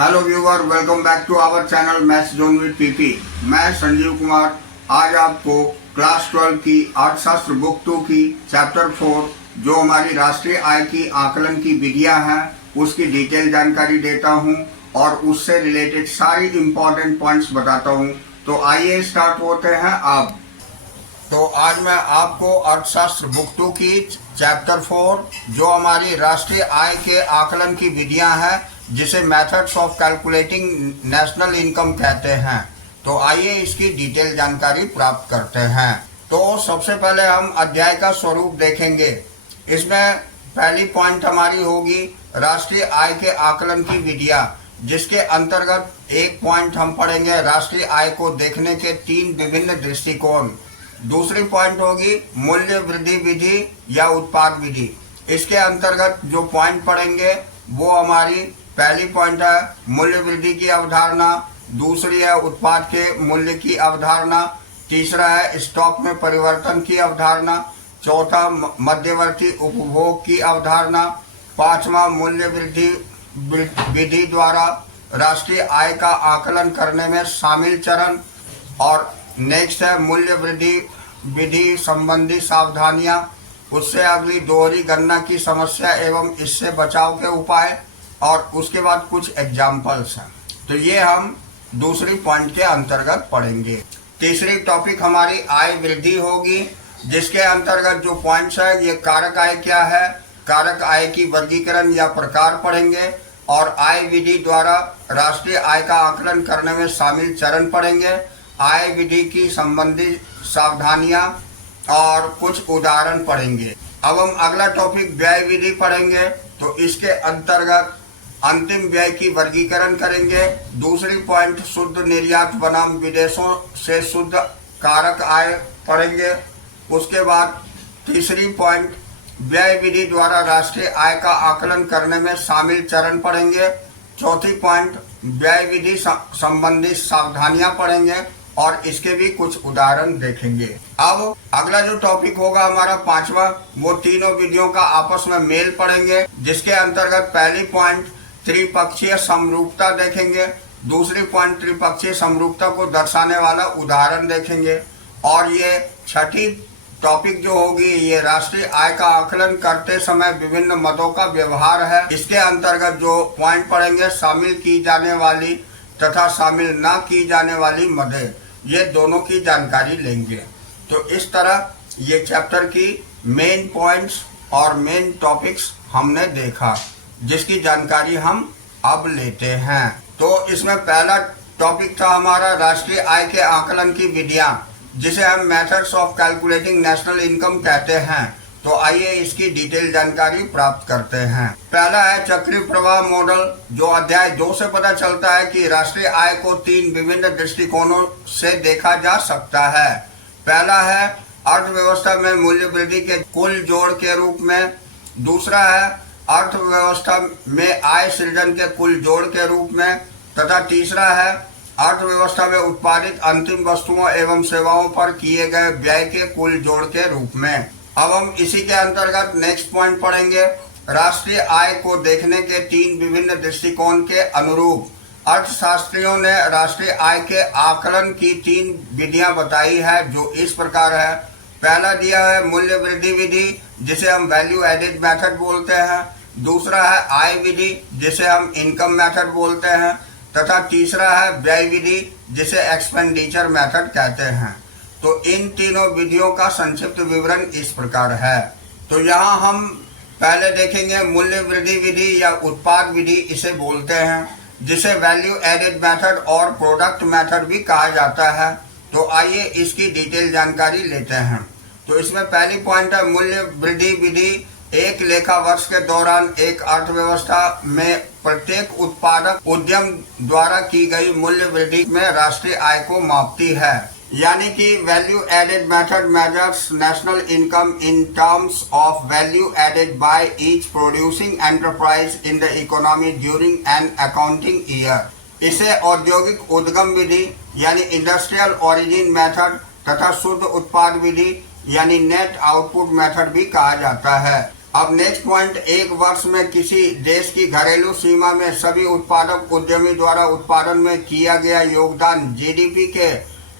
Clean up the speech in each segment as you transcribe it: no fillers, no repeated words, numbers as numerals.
Hello viewer, welcome back to our channel maths zone with PP. मैं संजीव कुमार आज आपको class 12 की अर्थशास्त्र बुक 2 की चैप्टर 4 जो हमारी राष्ट्रीय आय की आकलन की विधियां हैं उसकी डिटेल जानकारी देता हूं और उससे रिलेटेड सारी इंपॉर्टेंट पॉइंट्स बताता हूं। तो आइए स्टार्ट होते हैं अब। तो आज मैं आपको अर्थशास्त्र बुक 2 की चैप्टर 4 जो हमारी राष्ट्रीय आय के आकलन की विधियां हैं जिसे methods of calculating national income कहते हैं, तो आइए इसकी डिटेल जानकारी प्राप्त करते हैं। तो सबसे पहले हम अध्याय का स्वरूप देखेंगे। इसमें पहली पॉइंट हमारी होगी राष्ट्रीय आय के आकलन की विधियां, जिसके अंतर्गत एक पॉइंट हम पढ़ेंगे राष्ट्रीय आय को देखने के 3 विभिन्न दृष्टिकोण। दूसरी पॉइंट होगी मूल्य वृद्धि विधि या उत्पाद विधि। इसके अंतर्गत जो पॉइंट पढ़ेंगे वो हमारी पहली पॉइंट है मूल्य वृद्धि की अवधारणा, दूसरी है उत्पाद के मूल्य की अवधारणा, तीसरा है स्टॉक में परिवर्तन की अवधारणा, चौथा मध्यवर्ती उपभोग की अवधारणा, पांचवा मूल्य वृद्धि विधि द्वारा राष्ट्रीय आय का आकलन करने में शामिल चरण, और नेक्स्ट है मूल्य वृद्धि विधि संबंधी सावधानियां। उससे अगली दोहरी गणना की समस्या एवं इससे बचाव के उपाय, और उसके बाद कुछ एग्जाम्पल्स हैं। तो ये हम दूसरी पॉइंट के अंतर्गत पढ़ेंगे। तीसरी टॉपिक हमारी आय वृद्धि होगी, जिसके अंतर्गत जो पॉइंट्स है ये कारक आय क्या है, कारक आय की वर्गीकरण या प्रकार पढ़ेंगे, और आय विधि द्वारा राष्ट्रीय आय का आकलन करने में शामिल चरण पढ़ेंगे, आय विधि की संबंधी सावधानियां और कुछ उदाहरण पढ़ेंगे। अब हम अगला टॉपिक व्यय विधि पढ़ेंगे। तो इसके अंतर्गत अंतिम व्यय की वर्गीकरण करेंगे। दूसरी पॉइंट शुद्ध निर्यात बनाम विदेशों से शुद्ध कारक आय पढ़ेंगे। उसके बाद तीसरी पॉइंट व्यय विधि द्वारा राष्ट्रीय आय का आकलन करने में शामिल चरण पढ़ेंगे। चौथी पॉइंट व्यय विधि संबंधी सावधानियां पढ़ेंगे और इसके भी कुछ उदाहरण देखेंगे। अब अगला जो टॉपिक होगा हमारा पांचवा, वो तीनों विधियों का आपस में मेल पढ़ेंगे, जिसके अंतर्गत पहली पॉइंट त्रिपक्षीय समरूपता देखेंगे, दूसरी पॉइंट त्रिपक्षीय समरूपता को दर्शाने वाला उदाहरण देखेंगे, और ये छठी टॉपिक जो होगी ये राष्ट्रीय आय का आकलन करते समय विभिन्न मदों का व्यवहार है। इसके अंतर्गत जो पॉइंट पढ़ेंगे शामिल की जाने वाली तथा शामिल न की जाने वाली मदें, ये दोनों की जानकारी लेंगे। तो इस तरह ये चैप्टर की मेन पॉइंट्स और मेन टॉपिक्स हमने देखा, जिसकी जानकारी हम अब लेते हैं। तो इसमें पहला टॉपिक था हमारा राष्ट्रीय आय के आकलन की विधियां, जिसे हम methods of calculating national income कहते हैं। तो आइए इसकी डिटेल जानकारी प्राप्त करते हैं। पहला है चक्रीय प्रवाह मॉडल, जो अध्याय 2 से पता चलता है कि राष्ट्रीय आय को 3 विभिन्न दृष्टिकोणों से देखा जा सकता है। पहला है अर्थव्यवस्था में मूल्य वृद्धि के कुल जोड़ के रूप में, दूसरा है अर्थव्यवस्था में आय सृजन के कुल जोड़ के रूप में, तथा तीसरा है अर्थव्यवस्था में उत्पादित अंतिम वस्तुओं एवं सेवाओं पर किए गए व्यय के कुल जोड़ के रूप में। अब हम इसी के अंतर्गत नेक्स्ट पॉइंट पढ़ेंगे राष्ट्रीय आय को देखने के 3 विभिन्न दृष्टिकोण के अनुरूप अर्थशास्त्रियों ने राष्ट्रीय आय के आकलन की 3 विधियां बताई है, जो इस प्रकार है। पहला दिया है मूल्य वृद्धि विधि, जिसे हम वैल्यू एडेड मेथड बोलते हैं, दूसरा है आय विधि, जिसे हम इनकम मेथड बोलते हैं, तथा तीसरा है व्यय विधि, जिसे एक्सपेंडिचर मेथड कहते हैं। तो इन तीनों विधियों का संक्षिप्त विवरण इस प्रकार है। तो यहाँ हम पहले देखेंगे मूल्य वृद्धि विधि या उत्पाद विधि इसे बोलते हैं, जिसे वैल्यू एडेड मेथड और प्रोडक्ट मेथड भी कहा जाता है। तो आइए इसकी डिटेल जानकारी लेते हैं। तो इसमें पहली पॉइंट है मूल्य वृद्धि विधि एक लेखा वर्ष के दौरान एक अर्थव्यवस्था में प्रत्येक उत्पादक उद्यम द्वारा की गई मूल्य वृद्धि में राष्ट्रीय आय को मापती है। यानी कि value added method measures national income in terms of value added by each producing enterprise in the economy during an accounting year. इसे औद्योगिक उद्गम विधि यानी इंडस्ट्रियल ओरिजिन मेथड तथा शुद्ध उत्पाद विधि यानी नेट आउटपुट मेथड भी कहा जाता है। अब नेक्स्ट पॉइंट, एक वर्ष में किसी देश की घरेलू सीमा में सभी उत्पादक उद्यमी द्वारा उत्पादन में किया गया योगदान जीडीपी के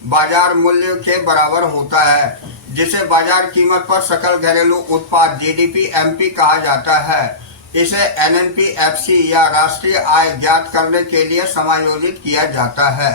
बाजार मूल्य के बराबर होता है, जिसे बाजार कीमत पर सकल घरेलू उत्पाद जीडीपी एमपी कहा जाता है। इसे एनएनपीएफसी या राष्ट्रीय आय ज्ञात करने के लिए समायोजित किया जाता है।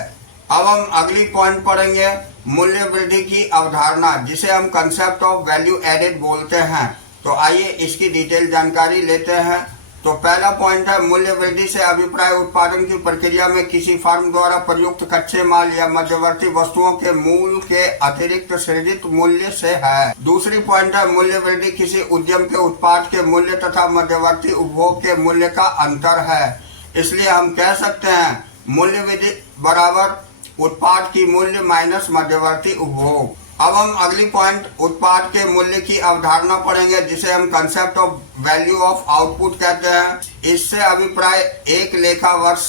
अब हम अगली पॉइंट पढ़ेंगे, मूल्य वृद्धि की अवधारणा, जिसे हम कंसेप्ट ऑफ वैल्यू एडेड बोलते हैं। तो आइए इसकी डिटेल जानकारी लेते हैं। तो पहला पॉइंट है, मूल्य वृद्धि से अभिप्राय उत्पादन की प्रक्रिया में किसी फर्म द्वारा प्रयुक्त कच्चे माल या मध्यवर्ती वस्तुओं के मूल्य के अतिरिक्त सृजित मूल्य से है। दूसरी पॉइंट है, मूल्य वृद्धि किसी उद्यम के उत्पाद के मूल्य तथा मध्यवर्ती उपभोग के मूल्य का अंतर है। इसलिए हम कह सकते हैं मूल्य वृद्धि बराबर उत्पाद की मूल्य माइनस मध्यवर्ती उपभोग। अब हम अगली पॉइंट उत्पाद के मूल्य की अवधारणा पढ़ेंगे, जिसे हम concept of value of output कहते हैं। इससे अभिप्राय एक लेखा वर्ष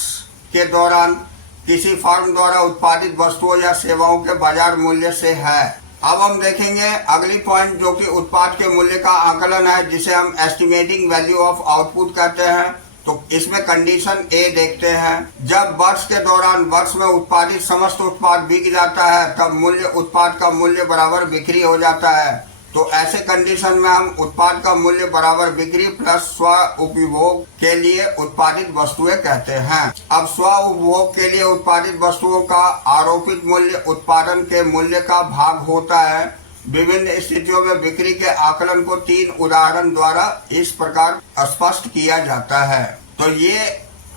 के दौरान किसी फर्म द्वारा उत्पादित वस्तुओं या सेवाओं के बाजार मूल्य से है। अब हम देखेंगे अगली पॉइंट, जो कि उत्पाद के मूल्य का आकलन है, जिसे हम एस्टिमेटिंग वैल्यू ऑफ आउटपुट कहते हैं। तो इसमें कंडीशन ए देखते हैं, जब वर्ष के दौरान वर्ष में उत्पादित समस्त उत्पाद बिक जाता है, तब मूल्य उत्पाद का मूल्य बराबर बिक्री हो जाता है। तो ऐसे कंडीशन में हम उत्पाद का मूल्य बराबर बिक्री प्लस स्व उपभोग के लिए उत्पादित वस्तुएं कहते हैं। अब स्व उपभोग के लिए उत्पादित वस्तुओं का आरोपित मूल्य उत्पादन के मूल्य का भाग होता है। विभिन्न स्थितियों में बिक्री के आकलन को 3 उदाहरण द्वारा इस प्रकार स्पष्ट किया जाता है। तो ये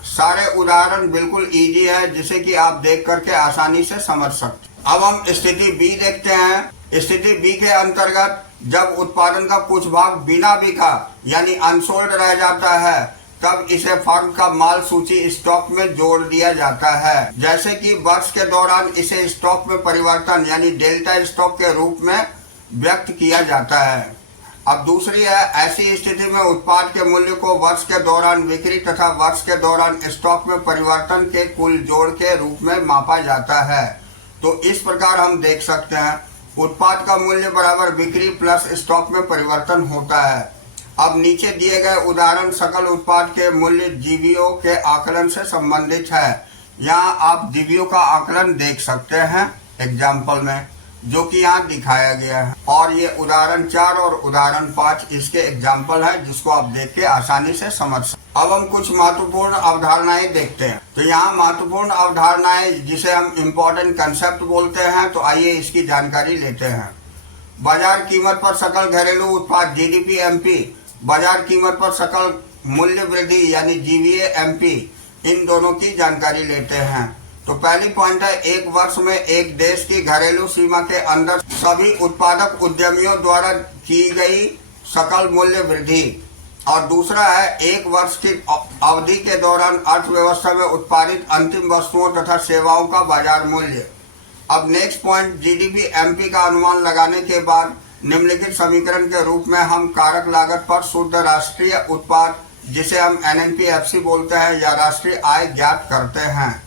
सारे उदाहरण बिल्कुल इजी है, जिसे कि आप देख करके आसानी से समझ सकते। अब हम स्थिति बी देखते हैं। स्थिति बी के अंतर्गत जब उत्पादन का कुछ भाग बिना बिका यानी अनसोल्ड रह जाता है, तब इसे फर्म का माल सूची स्टॉक में जोड़ दिया जाता है। जैसे कि वर्ष के दौरान इसे स्टॉक में परिवर्तन यानी डेल्टा स्टॉक के रूप में व्यक्त किया जाता है। अब दूसरी है, ऐसी स्थिति में उत्पाद के मूल्य को वर्ष के दौरान बिक्री तथा वर्ष के दौरान स्टॉक में परिवर्तन के कुल जोड़ के रूप में मापा जाता है। तो इस प्रकार हम देख सकते हैं उत्पाद का मूल्य बराबर बिक्री प्लस स्टॉक में परिवर्तन होता है। अब नीचे दिए गए उदाहरण सकल उत्पाद के मूल्य जीवीओ के आकलन से संबंधित है। यहाँ आप जीवीओ का आकलन देख सकते हैं एग्जाम्पल में, जो कि यहाँ दिखाया गया है। और ये उदाहरण 4 और उदाहरण 5 इसके एग्जाम्पल है, जिसको आप देख के आसानी से समझ सकते। अब हम कुछ महत्वपूर्ण अवधारणाएं देखते हैं। तो यहाँ महत्वपूर्ण अवधारणाएं, जिसे हम इम्पोर्टेंट कंसेप्ट बोलते हैं, तो आइए इसकी जानकारी लेते हैं। बाजार कीमत पर सकल घरेलू उत्पाद जीडीपी एमपी, बाजार कीमत पर सकल मूल्य वृद्धि यानी जीवीए एमपी, इन दोनों की जानकारी लेते हैं। तो पहली पॉइंट है, एक वर्ष में एक देश की घरेलू सीमा के अंदर सभी उत्पादक उद्यमियों द्वारा की गई सकल मूल्य वृद्धि। और दूसरा है, एक वर्ष की अवधि के दौरान अर्थव्यवस्था में उत्पादित अंतिम वस्तुओं तथा सेवाओं का बाजार मूल्य। अब नेक्स्ट पॉइंट, जीडीपी एमपी का अनुमान लगाने के बाद निम्नलिखित समीकरण के रूप में हम कारक लागत पर शुद्ध राष्ट्रीय उत्पाद, जिसे हम एनएनपीएफसी बोलते हैं, या राष्ट्रीय आय ज्ञात करते हैं।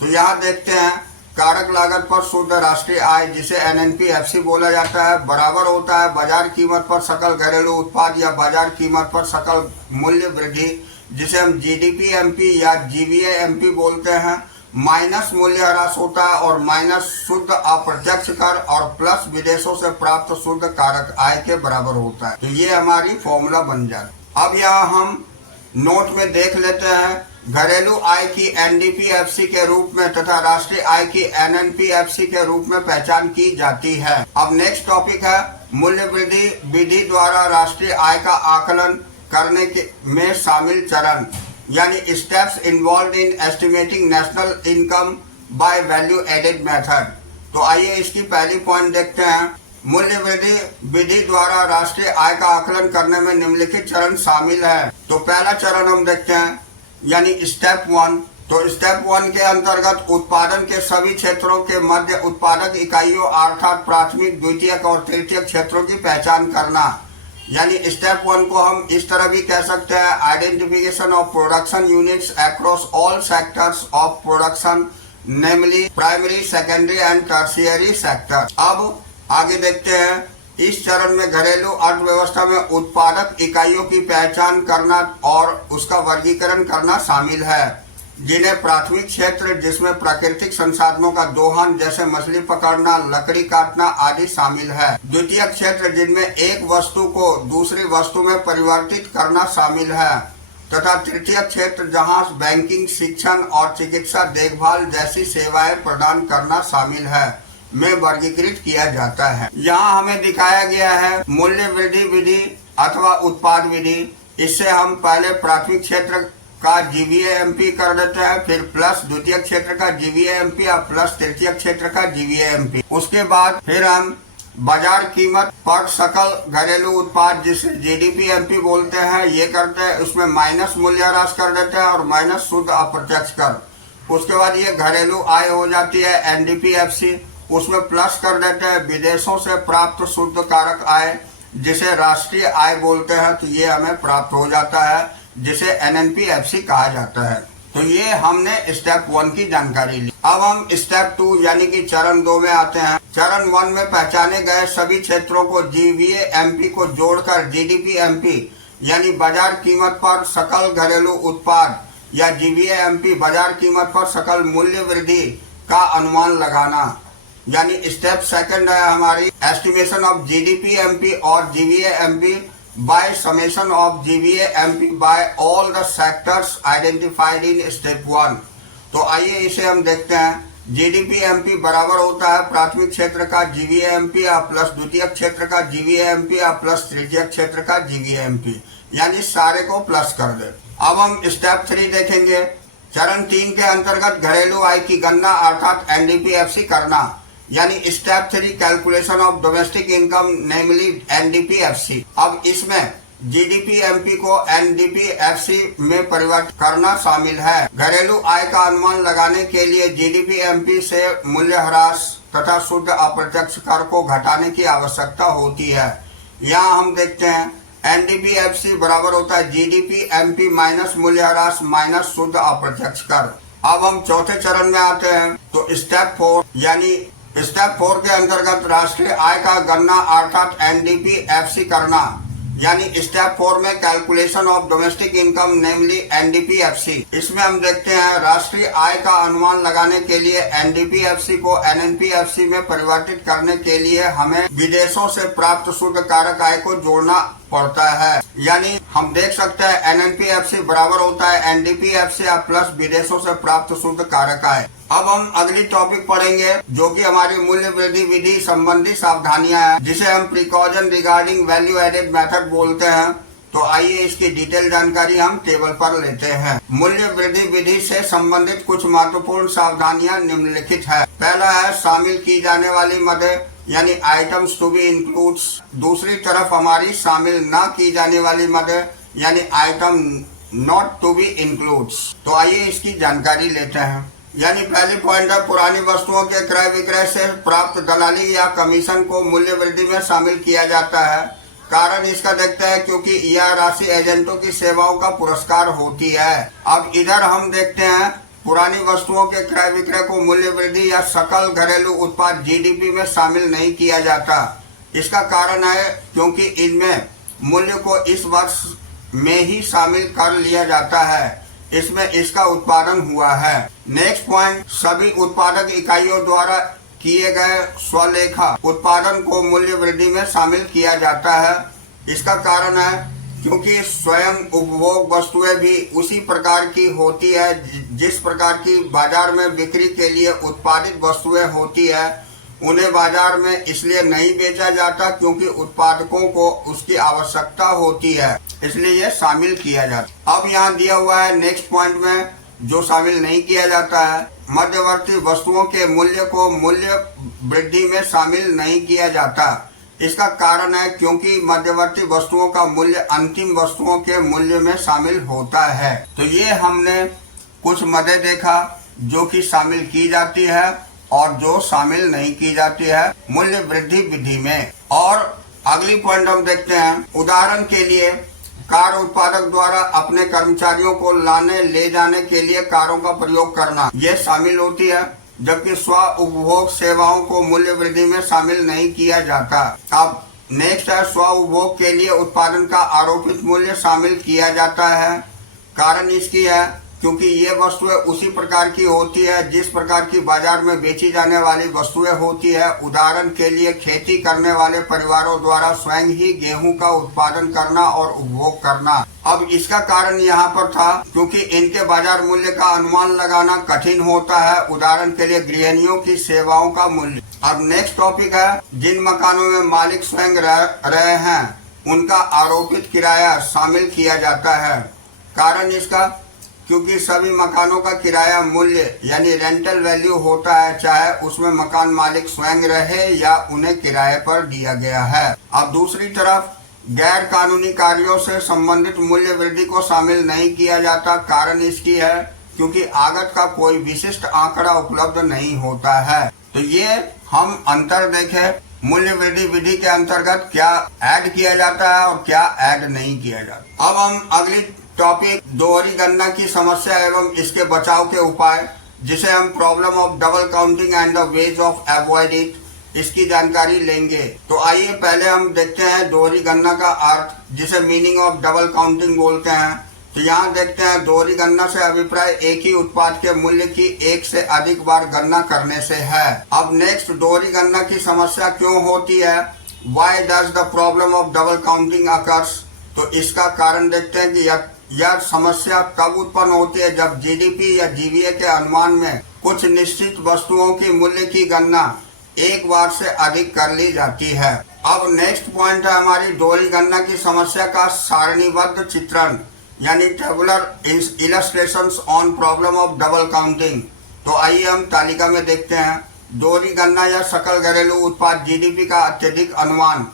तो यहाँ देखते हैं कारक लागत पर शुद्ध राष्ट्रीय आय, जिसे एनएनपीएफसी बोला जाता है, बराबर होता है बाजार कीमत पर सकल घरेलू उत्पाद या बाजार कीमत पर सकल मूल्य वृद्धि, जिसे हम जीडीपी एमपी या जीवीए एमपी बोलते हैं, माइनस मूल्यह्रास होता है और माइनस शुद्ध अप्रत्यक्ष कर और प्लस विदेशों से प्राप्त शुद्ध कारक आय के बराबर होता है। तो ये हमारी फॉर्मूला बन जाती है। अब यहाँ हम नोट में देख लेते हैं, घरेलू आय की एनडीपीएफसी के रूप में तथा राष्ट्रीय आय की एनएनपीएफसी के रूप में पहचान की जाती है। अब नेक्स्ट टॉपिक है, मूल्य वृद्धि विधि द्वारा राष्ट्रीय आय का आकलन करने के में शामिल चरण, यानी steps involve in estimating national income by value added method. तो आइए इसकी पहली पॉइंट देखते हैं। मूल्य वृद्धि विधि द्वारा राष्ट्रीय आय का आकलन करने में निम्नलिखित चरण शामिल है। तो पहला चरण हम देखते हैं, यानी स्टेप 1। तो स्टेप 1 के अंतर्गत उत्पादन के सभी क्षेत्रों के मध्य उत्पादक इकाइयों अर्थात प्राथमिक, द्वितीयक और तृतीयक क्षेत्रों की पहचान करना। यानी स्टेप 1 को हम इस तरह भी कह सकते हैं, identification of production units across all sectors of production, namely primary, secondary and tertiary sector. अब आगे देखते हैं, इस चरण में घरेलू अर्थव्यवस्था में उत्पादक इकाइयों की पहचान करना और उसका वर्गीकरण करना शामिल है, जिन्हें प्राथमिक क्षेत्र जिसमें प्राकृतिक संसाधनों का दोहन जैसे मछली पकड़ना, लकड़ी काटना आदि शामिल है। द्वितीय क्षेत्र जिनमें एक वस्तु को दूसरी वस्तु में परिवर्तित करना शामिल है, तथा तृतीय क्षेत्र जहां बैंकिंग, शिक्षण और चिकित्सा देखभाल जैसी सेवाएं प्रदान करना शामिल है में वर्गीकृत किया जाता है। यहाँ हमें दिखाया गया है मूल्य वृद्धि विधि अथवा उत्पाद विधि। इससे हम पहले प्राथमिक क्षेत्र का GVAMP कर देते हैं, फिर प्लस द्वितीय क्षेत्र का GVAMP और प्लस तृतीय क्षेत्र का GVAMP। उसके बाद फिर हम बाजार कीमत पर सकल घरेलू उत्पाद जिसे GDPMP बोलते हैं ये करते हैं, उसमें माइनस मूल्यह्रास कर देते हैं और माइनस शुद्ध अप्रत्यक्ष कर। उसके बाद ये घरेलू आय हो जाती है NDPFC, उसमें प्लस कर देते हैं विदेशों से प्राप्त शुद्ध कारक आय जिसे राष्ट्रीय आय बोलते हैं, तो ये हमें प्राप्त हो जाता है जिसे NNPFC कहा जाता है। तो ये हमने स्टेप 1 की जानकारी ली। अब हम स्टेप 2 यानी कि चरण 2 में आते हैं। चरण 1 में पहचाने गए सभी क्षेत्रों को GVAMP को जोड़कर GDPMP यानी बाजार कीमत पर सकल घरेलू उत्पाद या GVAMP बाजार कीमत पर सकल मूल्य वृद्धि का अनुमान लगाना, यानी स्टेप 2 है हमारी एस्टिमेशन ऑफ GDPMP और GVAMP by summation of GVAMP by all the sectors identified in step 1। तो आइए इसे हम देखते हैं। GDPMP बराबर होता है प्राथमिक क्षेत्र का GVAMP प्लस द्वितीय क्षेत्र का GVAMP प्लस तृतीय क्षेत्र का GVAMP, यानी सारे को प्लस कर दे। अब हम स्टेप 3 देखेंगे। चरण 3 के अंतर्गत घरेलू आय की गणना अर्थात NDPFC करना, यानी step 3 calculation of domestic income namely NDPFC। अब इसमें GDPMP को NDPFC में परिवर्तित करना शामिल है। घरेलू आय का अनुमान लगाने के लिए GDPMP से मूल्यह्रास तथा शुद्ध अप्रत्यक्ष कर को घटाने की आवश्यकता होती है। यहाँ हम देखते हैं NDPFC बराबर होता है GDPMP माइनस मूल्यह्रास माइनस शुद्ध अप्रत्यक्ष कर। अब हम चौथे चरण में आते हैं। तो स्टेप 4 यानी स्टेप 4 के अंतर्गत राष्ट्रीय आय का गणना अर्थात NDPFC करना, यानी स्टेप 4 में calculation of domestic income namely NDPFC। इसमें हम देखते हैं राष्ट्रीय आय का अनुमान लगाने के लिए NDPFC को NNPFC में परिवर्तित करने के लिए हमें विदेशों से प्राप्त शुद्ध कारक आय को जोड़ना पड़ता है। यानी हम देख सकते हैं NNPFC बराबर होता है NDPFC प्लस विदेशों से प्राप्त शुद्ध कारक आय। अब हम अगली टॉपिक पढ़ेंगे जो कि हमारी मूल्य वृद्धि विधि संबंधी सावधानियां हैं, जिसे हम precaution regarding value added method बोलते हैं। तो आइए इसकी डिटेल जानकारी हम टेबल पर लेते हैं। मूल्य वृद्धि विधि से संबंधित कुछ महत्वपूर्ण सावधानियां निम्नलिखित है। पहला है शामिल की जाने वाली मदें यानी आइटम्स टू बी इंक्लूड्स। दूसरी तरफ हमारी शामिल न की जाने वाली मदें यानी item not to be includes. तो आइए इसकी जानकारी लेते हैं। यानी पहली पॉइंट है पुरानी वस्तुओं के क्रय विक्रय से प्राप्त दलाली या कमीशन को मूल्य वृद्धि में शामिल किया जाता है। कारण इसका देखते हैं क्योंकि यह राशि एजेंटों की सेवाओं का पुरस्कार होती है। अब इधर हम देखते हैं पुरानी वस्तुओं के क्रय विक्रय को मूल्य वृद्धि या सकल घरेलू उत्पाद GDP में शामिल नहीं किया जाता। इसका कारण है क्योंकि इनमें मूल्य को इस वर्ष में ही शामिल कर लिया जाता है, इसमें इसका उत्पादन हुआ है। नेक्स्ट पॉइंट, सभी उत्पादक इकाइयों द्वारा किए गए स्वलेखा उत्पादन को मूल्य वृद्धि में शामिल किया जाता है। इसका कारण है क्योंकि स्वयं उपभोग वस्तुएं भी उसी प्रकार की होती है जिस प्रकार की बाजार में बिक्री के लिए उत्पादित वस्तुएं होती है। उन्हें बाजार में इसलिए नहीं बेचा जाता क्योंकि उत्पादकों को उसकी आवश्यकता होती है, इसलिए यह शामिल किया जाता। अब यहाँ दिया हुआ है नेक्स्ट पॉइंट में जो शामिल नहीं किया जाता है, मध्यवर्ती वस्तुओं के मूल्य को मूल्य वृद्धि में शामिल नहीं किया जाता। इसका कारण है क्योंकि मध्यवर्ती वस्तुओं का मूल्य अंतिम वस्तुओं के मूल्य में शामिल होता है। तो ये हमने कुछ मदें देखा जो कि शामिल की जाती है और जो शामिल नहीं की जाती है मूल्य वृद्धि विधि में। और अगली पॉइंट हम देखते हैं, उदाहरण के लिए कार उत्पादक द्वारा अपने कर्मचारियों को लाने ले जाने के लिए कारों का प्रयोग करना, यह शामिल होती है, जबकि स्व उपभोग सेवाओं को मूल्य वृद्धि में शामिल नहीं किया जाता। अब नेक्स्ट है स्व उपभोग के लिए उत्पादन का आरोपित मूल्य शामिल किया जाता है। कारण इसकी है क्योंकि ये वस्तुएं उसी प्रकार की होती है जिस प्रकार की बाजार में बेची जाने वाली वस्तुएं होती है। उदाहरण के लिए खेती करने वाले परिवारों द्वारा स्वयं ही गेहूं का उत्पादन करना और उपभोग करना। अब इसका कारण यहाँ पर था क्योंकि इनके बाजार मूल्य का अनुमान लगाना कठिन होता है। उदाहरण के लिए गृहिणियों की सेवाओं का मूल्य। अब नेक्स्ट टॉपिक है जिन मकानों में मालिक स्वयं रह रहे हैं उनका आरोपित किराया शामिल किया जाता है। कारण इसका क्योंकि सभी मकानों का किराया मूल्य यानी रेंटल वैल्यू होता है, चाहे उसमें मकान मालिक स्वयं रहे या उन्हें किराए पर दिया गया है। अब दूसरी तरफ गैर कानूनी कार्यों से संबंधित मूल्य वृद्धि को शामिल नहीं किया जाता। कारण इसकी है क्योंकि आगत का कोई विशिष्ट आंकड़ा उपलब्ध नहीं होता है। तो ये हम अंतर देखें मूल्य वृद्धि विधि के अंतर्गत क्या ऐड किया जाता है और क्या ऐड नहीं किया जाता। अब हम अगली टॉपिक दोहरी गणना की समस्या एवं इसके बचाव के उपाय, जिसे हम problem of double counting and the ways of avoid it, इसकी जानकारी लेंगे। तो आइए पहले हम देखते हैं दोहरी गणना का अर्थ, जिसे मीनिंग ऑफ डबल काउंटिंग बोलते हैं। तो यहाँ देखते हैं दोहरी गणना से अभिप्राय एक ही उत्पाद के मूल्य की एक से अधिक बार गणना करने से है। अब नेक्स्ट दोहरी गणना की समस्या क्यों होती है, why does the problem of double counting occurs. तो इसका कारण देखते हैं कि यह समस्या तब उत्पन्न होती है जब जीडीपी या जीवीए के अनुमान में कुछ निश्चित वस्तुओं की मूल्य की गणना एक बार से अधिक कर ली जाती है। अब नेक्स्ट पॉइंट है हमारी दोहरी गणना की समस्या का सारणीबद्ध चित्रण यानी tabular illustrations on problem of double counting. तो आइए हम तालिका में देखते हैं। दोहरी गणना या सकल घरेलू उत्पाद जीडीपी का अत्यधिक अनुमान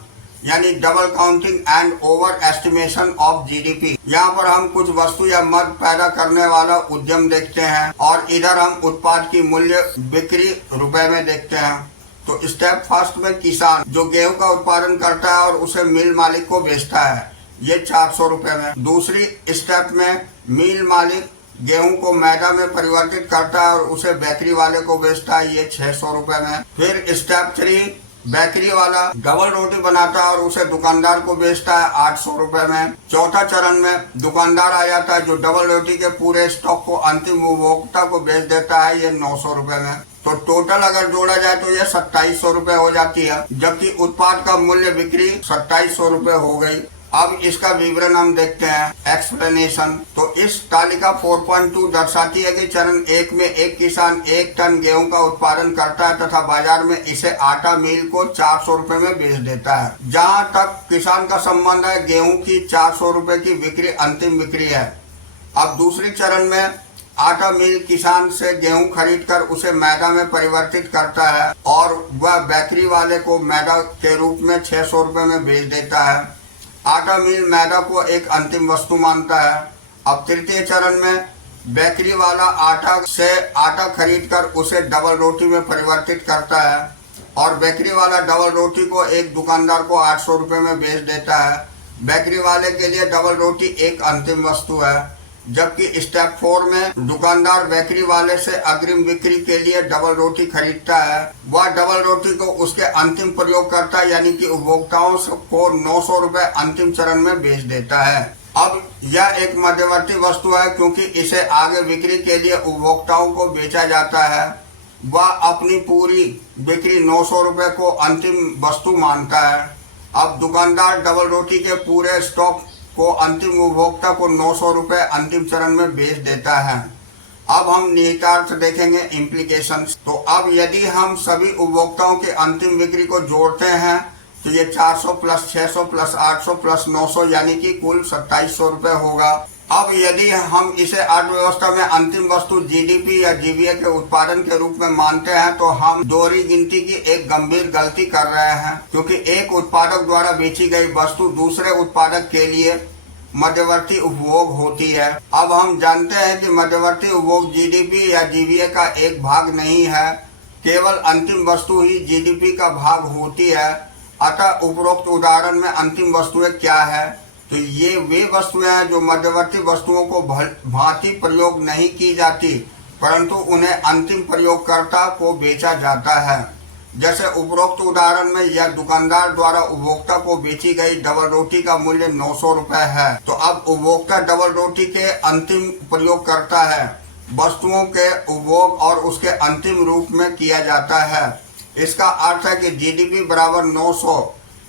यानी double counting and over estimation of GDP. यहाँ पर हम कुछ वस्तु या मद पैदा करने वाला उद्यम देखते हैं और इधर हम उत्पाद की मूल्य बिक्री रुपए में देखते हैं। तो स्टेप फर्स्ट में किसान जो गेहूं का उत्पादन करता है और उसे मिल मालिक को बेचता है, ये 400 रुपए में। दूसरी स्टेप में मिल मालिक गेहूं को मैदा में परिवर्तित करता है और उसे बेकरी वाले को बेचता है, ये 600 रुपए में। फिर स्टेप 3 बेकरी वाला डबल रोटी बनाता है और उसे दुकानदार को बेचता है 800 रुपए में। चौथा चरण में दुकानदार आ जाता है जो डबल रोटी के पूरे स्टॉक को अंतिम उपभोक्ता को बेच देता है, ये 900 रुपए में। तो टोटल अगर जोड़ा जाए तो ये 2700 रुपए हो जाती है, जबकि उत्पाद का मूल्य बिक्री 2700 रुपए हो गई। अब इसका विवरण हम देखते हैं, एक्सप्लेनेशन। तो इस तालिका 4.2 दर्शाती है कि चरण 1 में एक किसान 1 टन गेहूं का उत्पादन करता है तथा बाजार में इसे आटा मिल को 400 रुपए में बेच देता है। जहां तक किसान का संबंध है, गेहूं की 400 रुपए की बिक्री अंतिम बिक्री है। अब दूसरी चरण में आटा मिल किसान से गेहूं खरीदकर उसे मैदा में परिवर्तित करता है और वह बेकरी वाले को मैदा के रूप में 600 रुपए में बेच देता है। आटा मिल मैदा को एक अंतिम वस्तु मानता है। अब तृतीय चरण में बेकरी वाला आटा से आटा खरीदकर उसे डबल रोटी में परिवर्तित करता है और बेकरी वाला डबल रोटी को एक दुकानदार को 800 रुपए में बेच देता है। बेकरी वाले के लिए डबल रोटी एक अंतिम वस्तु है, जबकि स्टेप 4 में दुकानदार बेकरी वाले से अग्रिम बिक्री के लिए डबल रोटी खरीदता है। वह डबल रोटी को उसके अंतिम प्रयोग करता है, यानी कि उपभोक्ताओं को 900 रुपए अंतिम चरण में बेच देता है। अब यह एक मध्यवर्ती वस्तु है क्योंकि इसे आगे बिक्री के लिए उपभोक्ताओं को बेचा जाता है। वह अपनी पूरी बिक्री 900 रुपए को अंतिम वस्तु मानता है। अब दुकानदार डबल रोटी के पूरे स्टॉक को अंतिम उपभोक्ता को 900 रुपए अंतिम चरण में बेच देता है। अब हम निहितार्थ देखेंगे, इम्प्लीकेशंस। तो अब यदि हम सभी उपभोक्ताओं की अंतिम बिक्री को जोड़ते हैं तो ये 400 प्लस 600 प्लस 800 प्लस 900 यानी कि कुल 2700 रुपए होगा। अब यदि हम इसे अर्थव्यवस्था में अंतिम वस्तु जीडीपी या जीवीए के उत्पादन के रूप में मानते हैं तो हम दोहरी गिनती की एक गंभीर गलती कर रहे हैं, क्योंकि एक उत्पादक द्वारा बेची गई वस्तु दूसरे उत्पादक के लिए मध्यवर्ती उपभोग होती है। अब हम जानते हैं कि मध्यवर्ती उपभोग जीडीपी या जीवीए का एक भाग नहीं है, केवल अंतिम वस्तु ही जीडीपी का भाग होती है। अतः उपरोक्त उदाहरण में अंतिम वस्तुएं क्या है, तो ये वे वस्तुएं हैं जो मध्यवर्ती वस्तुओं को भांति प्रयोग नहीं की जाती, परंतु उन्हें अंतिम प्रयोगकर्ता को बेचा जाता है। जैसे उपरोक्त उदाहरण में यह दुकानदार द्वारा उपभोक्ता को बेची गई डबल रोटी का मूल्य 900 रुपए है। तो अब उपभोक्ता डबल रोटी के अंतिम प्रयोग करता है, वस्तुओं के उपभोग और उसके अंतिम रूप में किया जाता है। इसका अर्थ है कि जीडीपी बराबर 900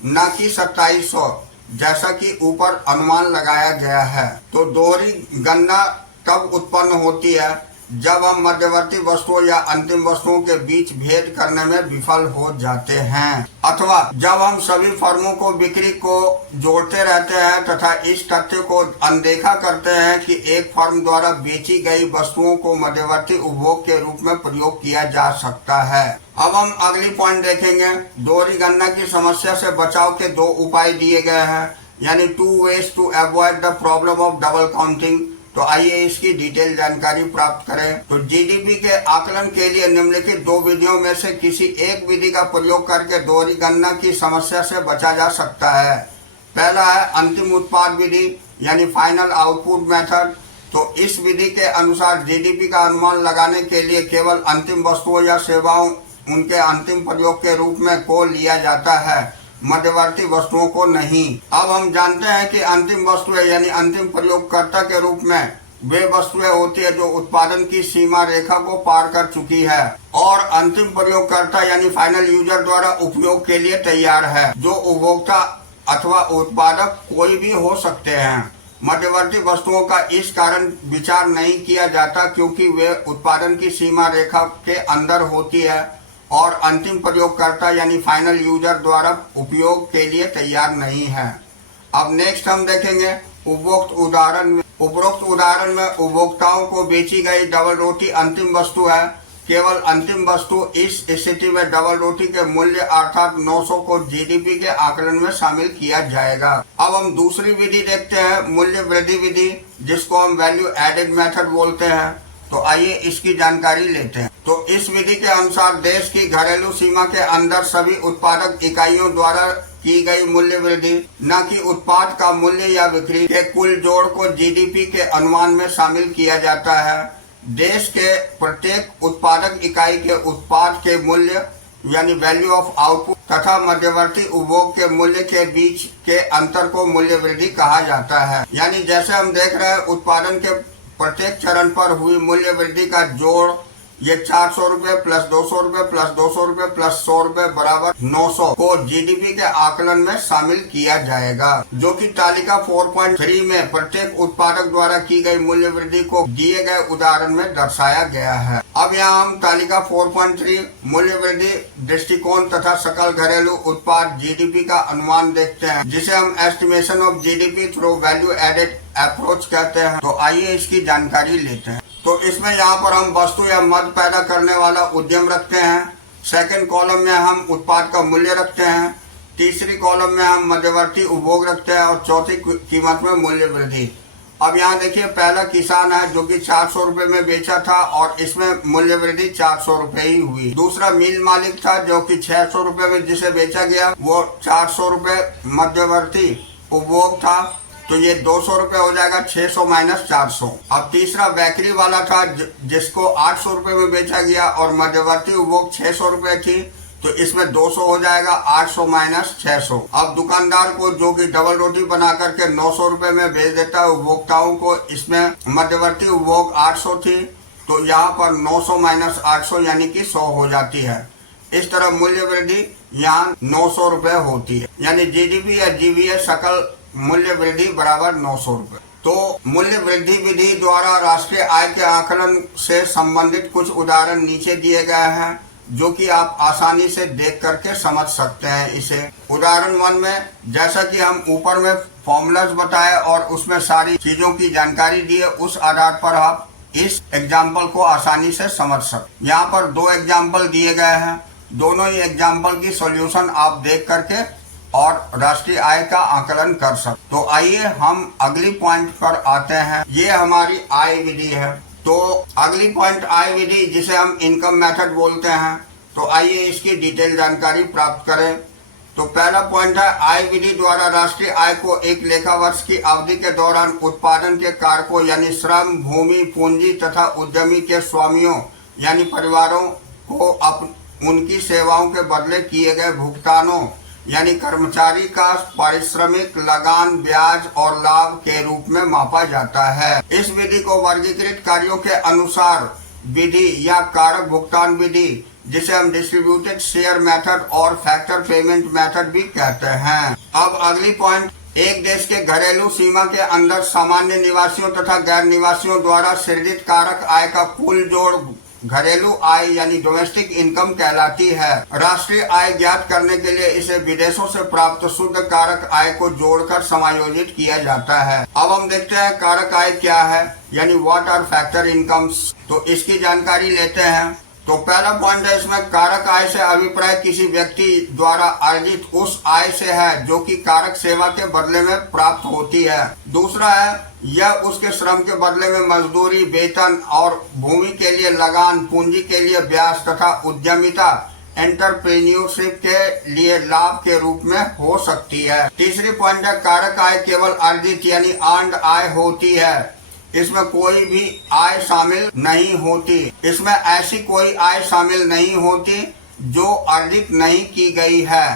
न कि 2700, जैसा कि ऊपर अनुमान लगाया गया है। तो दोहरी गणना तब उत्पन्न होती है जब हम मध्यवर्ती वस्तुओं या अंतिम वस्तुओं के बीच भेद करने में विफल हो जाते हैं, अथवा जब हम सभी फर्मों को बिक्री को जोड़ते रहते हैं तथा इस तथ्य को अनदेखा करते हैं कि एक फर्म द्वारा बेची गई वस्तुओं को मध्यवर्ती उपभोग के रूप में प्रयोग किया जा सकता है। अब हम अगली पॉइंट देखेंगे। दोहरी गणना की समस्या से बचाव के 2 उपाय दिए गए हैं, यानी 2 ways to avoid the problem of double counting. तो आइए इसकी डिटेल जानकारी प्राप्त करें। तो जीडीपी के आकलन के लिए निम्नलिखित 2 विधियों में से किसी एक विधि का प्रयोग करके दोहरी गणना की समस्या से बचा जा सकता है। पहला है अंतिम उत्पाद विधि, यानी फाइनल आउटपुट मेथड। तो इस विधि के अनुसार जीडीपी का अनुमान लगाने के लिए केवल अंतिम वस्तुओं या सेवाओं उनके अंतिम प्रयोग के रूप में को लिया जाता है, मध्यवर्ती वस्तुओं को नहीं। अब हम जानते हैं कि अंतिम वस्तुएं यानी अंतिम प्रयोगकर्ता के रूप में वे वस्तुएं होती है जो उत्पादन की सीमा रेखा को पार कर चुकी है और अंतिम प्रयोगकर्ता यानी फाइनल यूजर द्वारा उपयोग के लिए तैयार है, जो उपभोक्ता अथवा उत्पादक कोई भी हो सकते हैं। मध्यवर्ती वस्तुओं का इस कारण विचार नहीं किया जाता क्योंकि वे उत्पादन की सीमा रेखा के अंदर होती है और अंतिम प्रयोगकर्ता यानी फाइनल यूजर द्वारा उपयोग के लिए तैयार नहीं है। अब नेक्स्ट हम देखेंगे उपरोक्त उदाहरण में उपभोक्ताओं को बेची गई डबल रोटी अंतिम वस्तु है। केवल अंतिम वस्तु इस स्थिति में डबल रोटी के मूल्य अर्थात 900 को जीडीपी के आकलन में शामिल किया जाएगा। अब हम दूसरी विधि देखते हैं, मूल्य वृद्धि विधि, जिसको हम वैल्यू एडेड मेथड बोलते हैं। तो आइए इसकी जानकारी लेते हैं। तो इस विधि के अनुसार देश की घरेलू सीमा के अंदर सभी उत्पादक इकाइयों द्वारा की गई मूल्य वृद्धि, न कि उत्पाद का मूल्य या बिक्री के कुल जोड़ को जीडीपी के अनुमान में शामिल किया जाता है। देश के प्रत्येक उत्पादक इकाई के उत्पाद के मूल्य यानी वैल्यू ऑफ आउटपुट तथा मध्यवर्ती उपभोग के मूल्य के बीच के अंतर को मूल्य वृद्धि कहा जाता है। यानी जैसे हम देख रहे हैं उत्पादन के प्रत्येक चरण पर हुई मूल्य वृद्धि का जोड़ ये 400 रुपए प्लस 200 रुपए प्लस 200 रुपए प्लस 100 रुपए बराबर 900 को जीडीपी के आकलन में शामिल किया जाएगा, जो कि तालिका 4.3 में प्रत्येक उत्पादक द्वारा की गई मूल्य वृद्धि को दिए गए उदाहरण में दर्शाया गया है। अब यहाँ हम तालिका 4.3 मूल्य वृद्धि दृष्टिकोण तथा सकल घरेलू उत्पाद जीडीपी का अनुमान देखते हैं, जिसे हम estimation of GDP through value added approach कहते हैं। तो आइए इसकी जानकारी लेते हैं। तो इसमें यहाँ पर हम वस्तु या मद पैदा करने वाला उद्यम रखते हैं। सेकंड कॉलम में हम उत्पाद का मूल्य रखते हैं। तीसरी कॉलम में हम मध्यवर्ती उपभोग रखते हैं और चौथी कीमत में मूल्य वृद्धि। अब यहाँ देखिए पहला किसान है जो कि 400 रुपए में बेचा था और इसमें मूल्य वृद्धि 400 रुपए ही हुई। दूसरा मिल मालिक था जो कि 600 रुपए में जिसे बेचा गया वो 400 रुपए मध्यवर्ती उपभोग था, तो ये 200 रुपए हो जाएगा 600 माइनस 400। अब तीसरा बेकरी वाला था जिसको 800 रुपए में बेचा गया और मध्यवर्ती उपभोग 600 रुपए थी, तो इसमें 200 हो जाएगा 800 माइनस 600। अब दुकानदार को जो कि डबल रोटी बना करके 900 रुपए में बेच देता है उपभोक्ताओं को, इसमें मध्यवर्ती उपभोग 800 थी, तो यहाँ पर 900 माइनस 800 यानी कि 100 हो जाती है। इस तरह मूल्य वृद्धि यहाँ 900 रुपए होती है, यानी जीडीपी या जीवीए सकल मूल्य वृद्धि बराबर 900 रुपए। तो मूल्य वृद्धि विधि द्वारा राष्ट्रीय आय के आकलन से संबंधित कुछ उदाहरण नीचे दिए गए हैं, जो कि आप आसानी से देख करके समझ सकते हैं इसे। उदाहरण 1 में जैसा कि हम ऊपर में फॉर्मूलाज बताए और उसमें सारी चीजों की जानकारी दी है, उस आधार पर आप इस एग्जाम्पल को आसानी से समझ सकते। यहाँ पर 2 एग्जाम्पल दिए गए हैं, दोनों ही एग्जाम्पल की सॉल्यूशन आप देख करके और राष्ट्रीय आय का आकलन कर सकते। तो आइए हम अगली पॉइंट पर आते हैं। ये हमारी आय विधि है। तो अगली पॉइंट आय विधि जिसे हम इनकम मेथड बोलते हैं। तो आइए इसकी डिटेल जानकारी प्राप्त करें। तो पहला पॉइंट है आय विधि द्वारा राष्ट्रीय आय को एक लेखा वर्ष की अवधि के दौरान उत्पादन के कारकों यानी श्रम, भूमि, पूंजी तथा उद्यमी के स्वामियों यानी परिवारों को उनकी सेवाओं के बदले किए गए भुगतानों यानी कर्मचारी का पारिश्रमिक, लगान, ब्याज और लाभ के रूप में मापा जाता है। इस विधि को वर्गीकृत कार्यों के अनुसार विधि या कारक भुगतान विधि, जिसे हम डिस्ट्रीब्यूटेड शेयर मेथड और फैक्टर पेमेंट मेथड भी कहते हैं। अब अगली पॉइंट, एक देश के घरेलू सीमा के अंदर सामान्य निवासियों तथा गैर निवासियों द्वारा सृजित कारक आय का कुल जोड़ घरेलू आय यानी डोमेस्टिक इनकम कहलाती है। राष्ट्रीय आय ज्ञात करने के लिए इसे विदेशों से प्राप्त शुद्ध कारक आय को जोड़कर समायोजित किया जाता है। अब हम देखते हैं कारक आय क्या है, यानी व्हाट आर फैक्टर इनकम्स। तो इसकी जानकारी लेते हैं। तो पहला पॉइंट है इसमें, कारक आय से अभिप्राय किसी व्यक्ति द्वारा अर्जित उस आय से है जो कि कारक सेवा के बदले में प्राप्त होती है। दूसरा है, यह उसके श्रम के बदले में मजदूरी, वेतन और भूमि के लिए लगान, पूंजी के लिए ब्याज तथा उद्यमिता एंटरप्रेन्योरशिप के लिए लाभ के रूप में हो सकती है। तीसरी पॉइंट है, कारक आय केवल अर्जित यानी अर्न्ड आय होती है। इसमें कोई भी आय शामिल नहीं होती। इसमें ऐसी कोई आय शामिल नहीं होती जो अर्जित नहीं की गई है,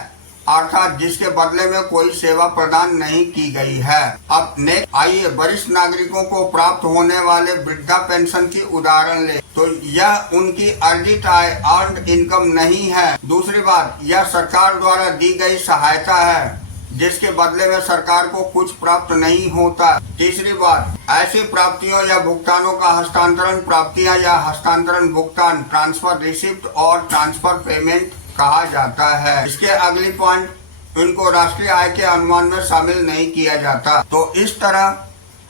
अर्थात जिसके बदले में कोई सेवा प्रदान नहीं की गई है। अब नेक्स्ट आइए वरिष्ठ नागरिकों को प्राप्त होने वाले वृद्धा पेंशन की उदाहरण ले। तो यह उनकी अर्जित आय, अर्न्ड इनकम नहीं है। दूसरी बात, यह सरकार द्वारा दी गई सहायता है जिसके बदले में सरकार को कुछ प्राप्त नहीं होता। तीसरी बात, ऐसी प्राप्तियों या भुगतानों का हस्तांतरण प्राप्तियां या हस्तांतरण भुगतान, ट्रांसफर रिसिप्ट और ट्रांसफर पेमेंट कहा जाता है। इसके अगली पॉइंट, इनको राष्ट्रीय आय के अनुमान में शामिल नहीं किया जाता। तो इस तरह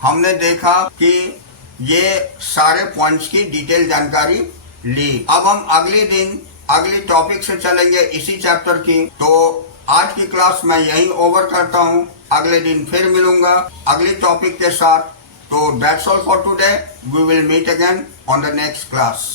हमने देखा कि ये सारे पॉइंट्स की डिटेल जानकारी ली। अब हम अगले दिन अगली टॉपिक से चलेंगे इसी चैप्टर की। तो आज की क्लास मैं यहीं ओवर करता हूँ। अगले दिन फिर मिलूंगा अगली टॉपिक के साथ। तो that's all for today. We will meet again on the next class.